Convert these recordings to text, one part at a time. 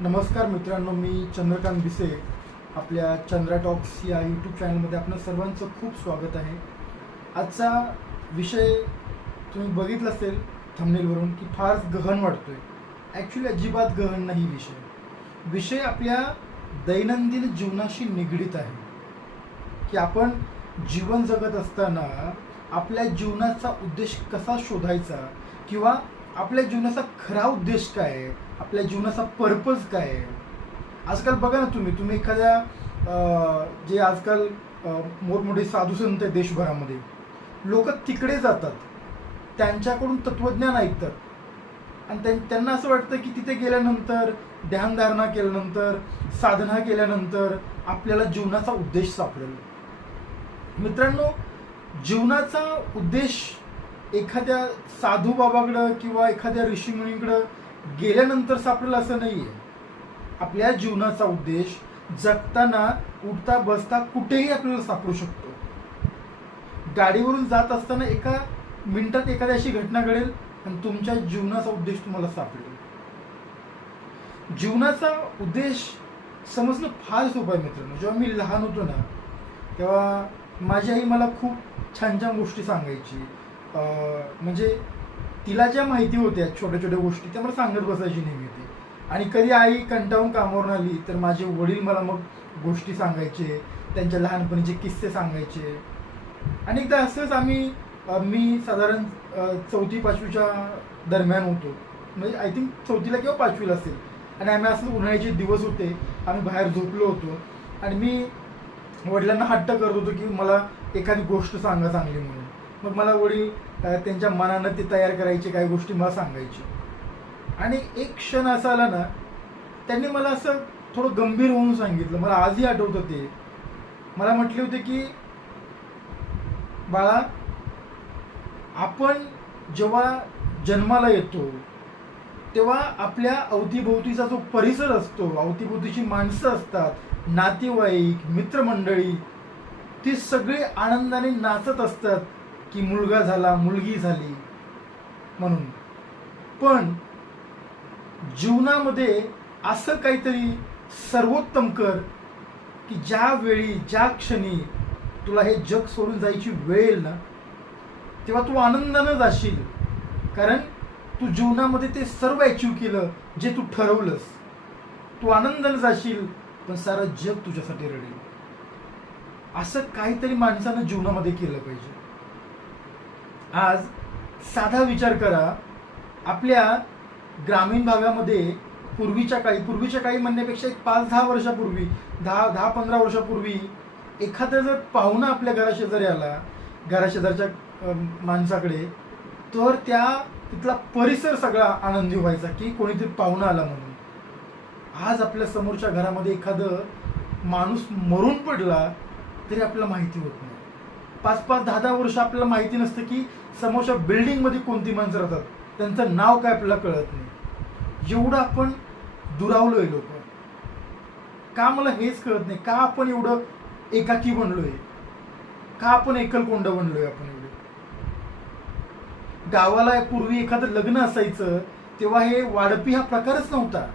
नमस्कार मित्रांनो, मी चंद्रकांत बिसे. आपल्या चंद्रा टॉक्स या यूट्यूब चॅनलमध्ये आपलं सर्वांचं खूप स्वागत आहे. आजचा विषय तुम्ही बघितलं असेल थंबनेलवरून की फार गहन वाटतोय. ॲक्च्युली अजिबात गहन नाही. विषय आपल्या दैनंदिन जीवनाशी निगडीत आहे की आपण जीवन जगत असताना आपल्या जीवनाचा उद्देश कसा शोधायचा किंवा आपल्या जीवनाचा खरा उद्देश काय आहे, आपल्या जीवनाचा पर्पज काय आहे. आजकाल बघा ना, तुम्ही एखाद्या जे आजकाल मोठमोठे साधू संत आहेत देशभरामध्ये, लोक तिकडे जातात, त्यांच्याकडून तत्त्वज्ञान ऐकतात आणि त्यांना असं वाटतं की तिथे गेल्यानंतर, ध्यानधारणा केल्यानंतर, साधना केल्यानंतर आपल्याला जीवनाचा उद्देश सापडेल. मित्रांनो, जीवनाचा उद्देश एखाद्या साधू बाबाकडं किंवा एखाद्या ऋषीमुनीकडं गेल्यानंतर सापडेल असं नाही आहे. आपल्या जीवनाचा उद्देश जगताना, उठता बसता कुठेही आपल्याला सापडू शकतो. गाडीवरून जात असताना एका मिनिटात एखादी अशी घटना घडेल आणि तुमच्या जीवनाचा उद्देश तुम्हाला सापडेल. जीवनाचा उद्देश समजणं फार सोपं आहे मित्रांनो. जेव्हा मी लहान होतो ना, तेव्हा माझी आई मला खूप छान छान गोष्टी सांगायची. म्हणजे तिला ज्या माहिती होत्या छोट्या छोट्या गोष्टी, त्या मला सांगत बसायची नेहमी ती. आणि कधी आई कंटाळून कामावरून आली तर माझे वडील मला मग गोष्टी सांगायचे, त्यांच्या लहानपणीचे किस्से सांगायचे. आणि एकदा असंच मी साधारण 4वी-5वीच्या दरम्यान होतो, म्हणजे आय थिंक 4थीला किंवा 5वीला असेल. आणि आम्ही असं उन्हाळ्याचे दिवस होते, आम्ही बाहेर झोपलो होतो आणि मी वडिलांना हट्ट करत होतो की मला एखादी गोष्ट सांगा चांगली म्हणून. मग मला वडील त्यांच्या मनानं ते तयार करायचे, काही गोष्टी मला सांगायचे. आणि एक क्षण असा आला ना, त्यांनी मला असं थोडं गंभीर होऊन सांगितलं. मला आजही आठवतं ते. मला म्हटले होते की बाळा, आपण जेव्हा जन्माला येतो तेव्हा आपल्या अवतीभोवतीचा जो परिसर असतो, अवतीभोवतीची माणसं असतात, नातेवाईक, मित्रमंडळी, ती सगळी आनंदाने नाचत असतात की मुलगा झाला, मुलगी झाली म्हणून. पण जीवनामध्ये असं काहीतरी सर्वोत्तम कर की ज्या वेळी, ज्या क्षणी तुला हे जग सोडून जायची वेळ येईल ना, तेव्हा तू आनंदानं जाशील. कारण तू जीवनामध्ये ते सर्व अचीव केलं जे तू ठरवलंस. तू आनंदानं जाशील, पण सारं जग तुझ्यासाठी रडेल. असं काहीतरी माणसानं जीवनामध्ये केलं पाहिजे. आज साधा विचार करा, आपल्या ग्रामीण भागामध्ये पूर्वीच्या काळी म्हणण्यापेक्षा एक 5-10 वर्षापूर्वी, 10-15 वर्षापूर्वी एखादा जर पाहुणा आपल्या घराशेजारी आला, घराशेजारच्या माणसाकडे, तर तिथला परिसर सगळा आनंदी व्हायचा की कोणीतरी पाहुणा आला म्हणून. आज आपल्या समोरच्या घरामध्ये एखादं माणूस मरून पडला तरी आपल्याला माहिती होत नाही. 5-5, 10-10 वर्ष आपल्याला माहिती नसतं की समोरच्या बिल्डिंगमध्ये कोणती माणसं राहतात, त्यांचं नाव काय आपल्याला कळत नाही. एवढं आपण दुरावलोय लोक. का मला हेच कळत नाही, का आपण एवढं एकाकी बनलोय, का आपण एकलकोंड बनलोय. आपण एवढे गावाला पूर्वी एखादं लग्न असायचं तेव्हा हे वाढपी हा प्रकारच नव्हता.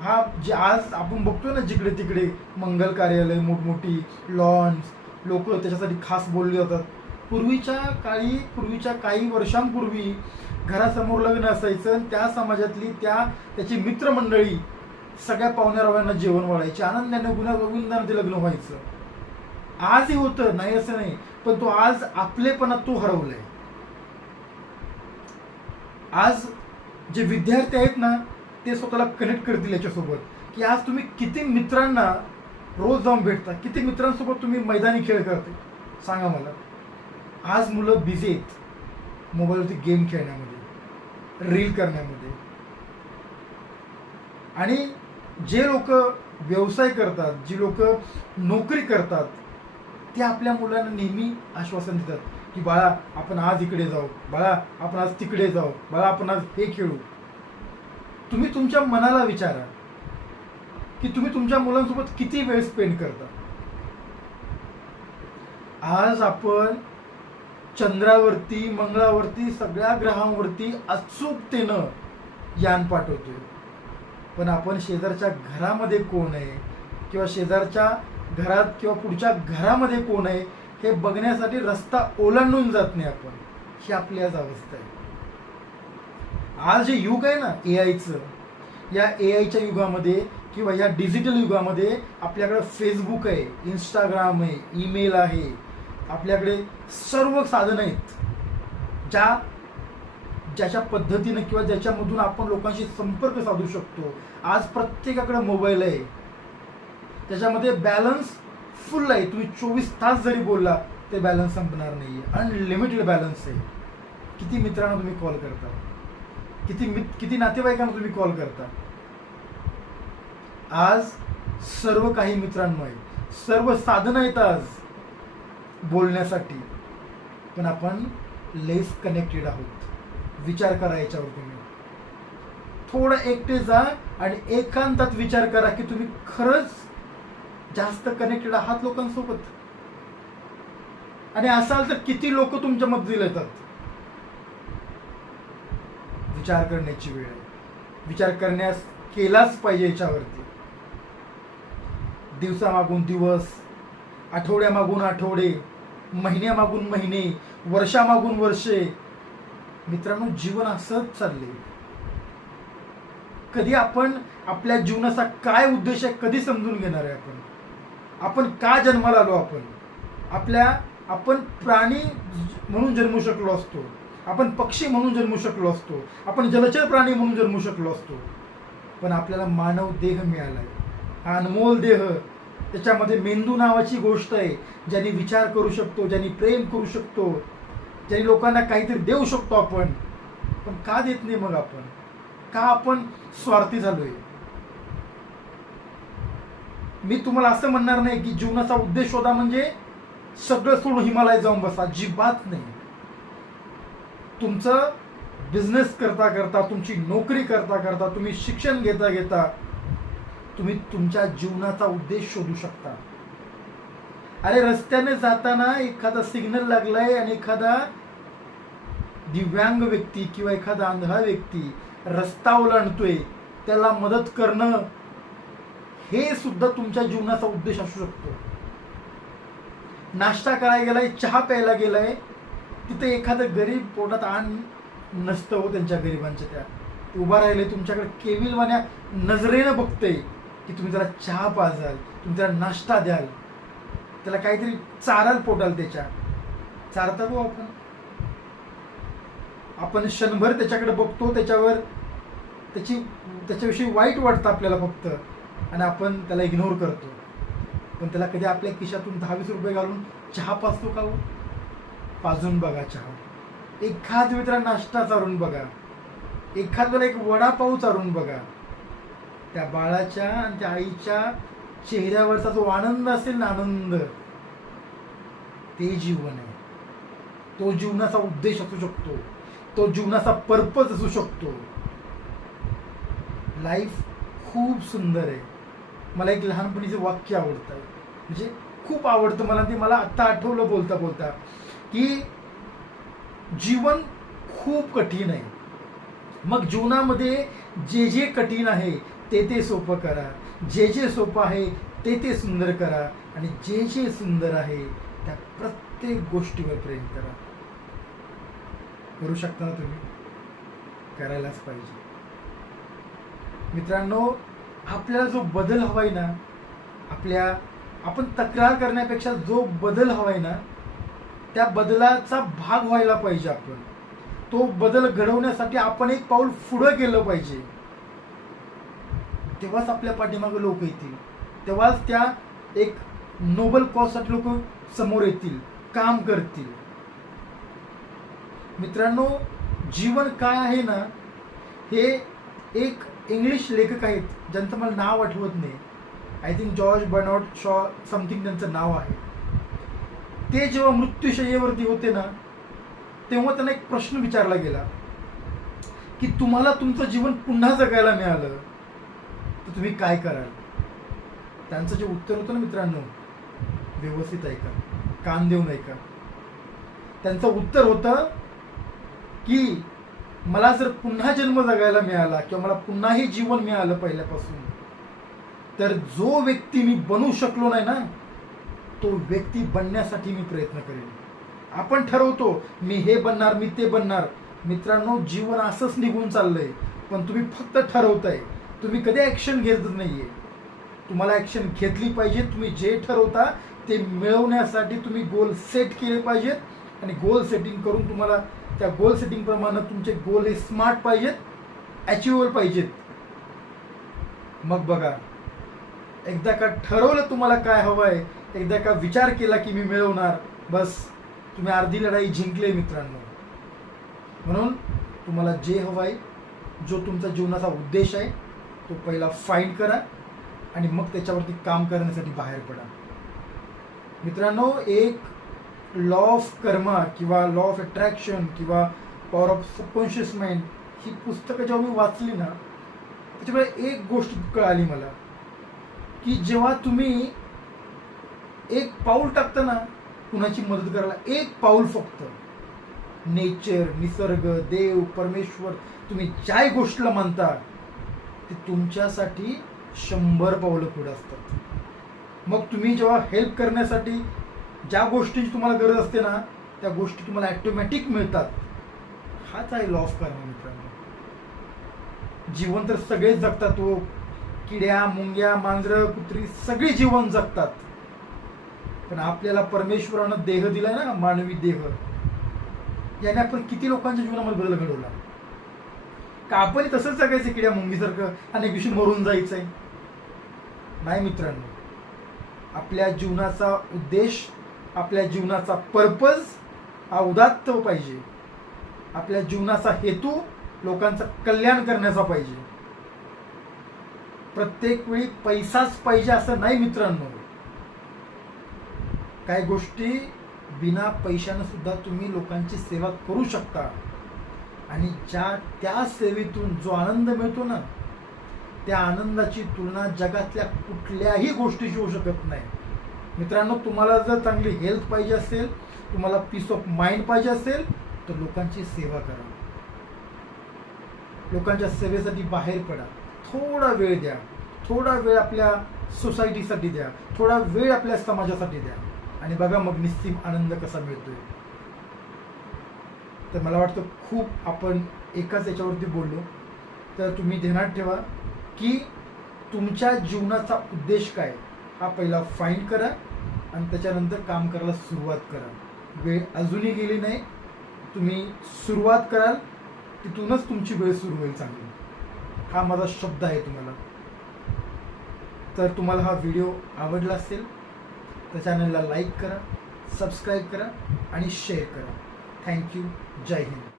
हा जे आज आपण बघतोय ना, जिकडे तिकडे मंगल कार्यालय, मोठमोठी लॉन्स, लोक त्याच्यासाठी खास बोलले जातात. पूर्वीच्या काही वर्षांपूर्वी घरासमोर लग्न असायचं, त्या समाजातली त्याची मित्रमंडळी सगळ्या पाहुण्यारावळ्यांना जेवण वाढायचे, आनंदाने गुणागोविंदाने ते लग्न व्हायचं. आजही होतं, नाही असं नाही, पण तो आज आपलेपणा तो हरवलाय. आज जे विद्यार्थी आहेत ना, ते स्वतःला कनेक्ट करतील याच्यासोबत की आज तुम्ही किती मित्रांना रोज जाऊन भेटता, किती मित्रांसोबत तुम्ही मैदानी खेळ करता, सांगा मला. आज मुलं बिझी आहेत मोबाईलवरती गेम खेळण्यामध्ये, रील करण्यामध्ये. आणि जे लोक व्यवसाय करतात, जी लोक नोकरी करतात, ते आपल्या मुलांना नेहमी आश्वासन देतात की बाळा, आपण आज इकडे जाऊ, बाळा आपण आज तिकडे जाऊ, बाळा आपण आज हे खेळू. तुम्ही तुमच्या मनाला विचारा की तुम्ही तुमच्या मुलांसोबत किती वेळ स्पेंड करता. आज आपण चंद्रावरती, मंगळावरती, सगळ्या ग्रहांवरती अचूकतेनं यान पाठवतोय. पण आपण शेजारच्या घरामध्ये कोण आहे किंवा शेजारच्या घरात किंवा पुढच्या घरामध्ये कोण आहे हे बघण्यासाठी रस्ता ओलांडून जात नाही आपण. ही आपली आज अवस्था आहे. आज जे युग आहे ना AIचं, या AIच्या युगामध्ये किंवा या डिजिटल युगामध्ये आपल्याकडे फेसबुक आहे, इंस्टाग्राम आहे, ईमेल आहे, आपल्याकडे सर्व साधनं आहेत ज्याच्या पद्धतीनं किंवा ज्याच्यामधून आपण लोकांशी संपर्क साधू शकतो. आज प्रत्येकाकडे मोबाईल आहे, त्याच्यामध्ये बॅलन्स फुल आहे. तुम्ही 24 तास जरी बोलला ते बॅलन्स संपणार नाही आहे. अनलिमिटेड बॅलन्स आहे. किती मित्रांना तुम्ही कॉल करता, किती नातेवाईकांना तुम्ही कॉल करता. आज सर्व काही मित्रांनो आहे, सर्व साधनं आहेत आज बोलण्यासाठी, पण आपण लेस कनेक्टेड आहोत. विचार करा याच्यावर. तुम्ही थोडं एकटे जा आणि एकांतात विचार करा की तुम्ही खरंच जास्त कनेक्टेड आहात लोकांसोबत, आणि असाल तर किती लोक तुमच्या मदतीला येतात. विचार करण्याची वेळ आहे. विचार करण्यास केलाच पाहिजे याच्यावरती. दिवसामागून दिवस, आठवड्यामागून आठवडे, महिन्यामागून महिने, वर्षामागून वर्षे. मित्रांनो, जीवन असंच चाललंय. कधी आपण आपल्या जीवनाचा काय उद्देश आहे कधी समजून घेणार आहे. आपण का जन्माला आलो. आपण प्राणी म्हणून जन्मू शकलो असतो, आपण पक्षी म्हणून जन्मू शकलो असतो, आपण जलचर प्राणी म्हणून जन्मू शकलो असतो, पण आपल्याला मानव देह मिळालाय. हा अनमोल देह, त्याच्यामध्ये मेंदू नावाची गोष्ट आहे, ज्याने विचार करू शकतो, ज्याने प्रेम करू शकतो, ज्याने लोकांना काहीतरी देऊ शकतो आपण. पण का देत नाही मग आपण? का आपण स्वार्थी झालोय? मी तुम्हाला असं म्हणणार नाही की जीवनाचा उद्देश शोधा म्हणजे सगळं सोडून हिमालयात जाऊन बसा. अजिबात नाही. तुमचं बिझनेस करता करता, तुमची नोकरी करता करता, तुम्ही शिक्षण घेता घेता तुम्ही तुमच्या जीवनाचा उद्देश शोधू शकता. अरे, रस्त्याने जाताना एखादा सिग्नल लागलाय आणि एखादा दिव्यांग व्यक्ती किंवा एखादा आंधळा व्यक्ती रस्ता ओलांडतोय, त्याला मदत करणं हे सुद्धा तुमच्या जीवनाचा उद्देश असू शकतो. नाश्ता करायला गेलाय, चहा प्यायला गेलाय, तिथे एखादं गरीब पोटात अन्न नसतं हो त्यांच्या गरिबांच्या, त्या उभा राहिले तुमच्याकडे केविलवाण्या नजरेनं बघतोय की तुम्ही त्याला चहा पाजाल, तुम्ही त्याला नाश्ता द्याल, त्याला काहीतरी चाराल पोटाल. त्याच्या चारता हो आपण क्षणभर त्याच्याकडे बघतो, त्याच्याविषयी वाईट वाटतं आपल्याला फक्त, आणि आपण त्याला इग्नोर करतो. पण त्याला कधी आपल्या खिशातून 10-20 रुपये घालून चहा पाजतो का हो? पाजून बघा चहा. एखाद वेळी त्याला नाश्ता चारून बघा, एखाद वेळेला एक वडापाव चारून बघा. त्या बाळाच्या आणि त्या आईच्या चेहऱ्यावरचा जो आनंद असेल ना, आनंद, ते जीवन आहे. तो जीवनाचा उद्देश असू शकतो, तो जीवनाचा पर्पज असू शकतो. लाईफ खूप सुंदर आहे. मला एक लहानपणीचं वाक्य आवडतं, म्हणजे खूप आवडतं मला. ते मला आत्ता आठवलं बोलता बोलता की जीवन खूप कठीण आहे. मग जीवनामध्ये जे जे कठीण आहे ते सोपं करा, जे सोपं आहे ते सुंदर करा, आणि जे सुंदर आहे त्या प्रत्येक गोष्टीवर प्रेम करा. करू शकता ना तुम्ही? करायलाच पाहिजे. मित्रांनो, आपल्याला जो बदल हवाय ना, आपण तक्रार करण्यापेक्षा जो बदल हवाय ना, त्या बदलाचा भाग व्हायला पाहिजे आपण. तो बदल घडवण्यासाठी आपण एक पाऊल पुढे गेलं पाहिजे. तेव्हाच आपल्या पाठीमागे लोक येतील, तेव्हाच त्या एक नोबल कॉजसाठी लोक समोर येतील, काम करतील. मित्रांनो, जीवन काय आहे ना, हे एक इंग्लिश लेखक आहेत ज्यांचं मला नाव आठवत नाही, I think George Bernard Shaw something त्यांचं नाव आहे. ते जेव्हा मृत्यूशय्येवरती होते ना, तेव्हा त्यांना एक प्रश्न विचारला गेला की तुम्हाला तुमचं जीवन पुन्हा जगायला मिळालं तर तुम्ही काय कराल? त्यांचं जे उत्तर होतं ना मित्रांनो, व्यवस्थित ऐका, कान देऊन ऐका. त्यांचं उत्तर होतं की मला जर पुन्हा जन्म जगायला मिळाला किंवा मला पुन्हा हे जीवन मिळालं पहिल्यापासून, तर जो व्यक्ती मी बनू शकलो नाही ना, तो व्यक्ती बनण्यासाठी मी प्रयत्न करेन. आपण ठरवतो मी हे बनणार, मी ते बनणार. मित्रांनो, जीवन असंच निघून चाललंय, पण तुम्ही फक्त ठरवताय. तुम्ही कधी ॲक्शन घेत नाहीये. तुम्हाला ॲक्शन घेतली पाहिजे. तुम्ही जे ठरवता ते मिळवण्यासाठी तुम्ही गोल सेट केले पाहिजेत, आणि गोल सेटिंग करून तुम्हाला त्या गोल सेटिंगप्रमाणे तुमचे गोल हे स्मार्ट पाहिजेत, अचिवेबल पाहिजेत. मग बघा, एकदा का ठरवलं तुम्हाला काय हवं आहे, एकदा का विचार केला की मी मिळवणार, बस तुम्ही अर्धी लढाई जिंकले मित्रांनो. म्हणून तुम्हाला जे हवं आहे, जो तुमचा जीवनाचा उद्देश आहे, तो पहिला फाइंड करा आणि मग त्याच्यावरती काम करण्यासाठी बाहेर पडा. मित्रांनो, एक लॉ ऑफ कर्मा किंवा लॉ ऑफ अट्रॅक्शन किंवा पॉवर ऑफ सबकॉन्शियस माइंड ही पुस्तकं जेव्हा मी वाचली ना, त्याच्यामुळे एक गोष्ट कळाली मला, की जेव्हा तुम्ही एक पाऊल टाकता ना कुणाची मदत करायला, एक पाऊल फक्त, नेचर, निसर्ग, देव, परमेश्वर, तुम्ही ज्या गोष्टीला मानता ते तुमच्यासाठी 100 पावलं पुढे असतात. मग तुम्ही जेव्हा हेल्प करण्यासाठी ज्या गोष्टींची तुम्हाला गरज असते ना, त्या गोष्टी तुम्हाला ॲटोमॅटिक मिळतात. हाच आहे लॉ ऑफ कर्मा मित्रांनो. जीवन तर सगळेच जगतात. तो किड्या, मुंग्या, मांजरं, कुत्री सगळी जीवन जगतात. पण आपल्याला परमेश्वरानं देह दिलाय ना, मानवी देह, याने आपण किती लोकांच्या जीवनामध्ये बदल घडवला. का आपण तसंच जगायचं किड्या मुंगीसारखं अनेक दिवशी मरून जायचंय? नाही मित्रांनो, आपल्या जीवनाचा उद्देश, आपल्या जीवनाचा पर्पज हा उदात्त पाहिजे. आपल्या जीवनाचा हेतू लोकांचं कल्याण करण्याचा पाहिजे. प्रत्येक वेळी पैसाच पाहिजे असं नाही मित्रांनो. काही गोष्टी बिना पैशानं सुद्धा तुम्ही लोकांची सेवा करू शकता, आणि त्या सेवेतून जो आनंद मिळतो ना, त्या आनंदाची तुलना जगातल्या कुठल्याही गोष्टीशी होऊ शकत नाही. मित्रांनो, तुम्हाला जर चांगली हेल्थ पाहिजे असेल, तुम्हाला पीस ऑफ माइंड पाहिजे असेल, तर लोकांची सेवा करा. लोकांच्या सेवेसाठी बाहेर पडा. थोडा वेळ द्या, थोडा वेळ आपल्या सोसायटीसाठी द्या, थोडा वेळ आपल्या समाजासाठी द्या, आणि बघा मग निश्चित आनंद कसा मिळतोय. तर मला वाटतं खूप आपण एकाच याच्यावरती बोललो. तर तुम्ही ध्यानात ठेवा की तुमच्या जीवनाचा उद्देश काय हा पहिला फाइंड करा, आणि त्याच्यानंतर काम करायला सुरुवात करा. वेळ अजूनही गेली नाही. तुम्ही सुरुवात कराल, तिथूनच तुमची वेळ सुरू होईल चांगली. हा माझा शब्द आहे तुम्हाला. तर तुम्हाला हा व्हिडिओ आवडला असेल तर चॅनलला लाईक करा, सबस्क्राईब करा आणि शेअर करा. थँक्यू. जय हिंद.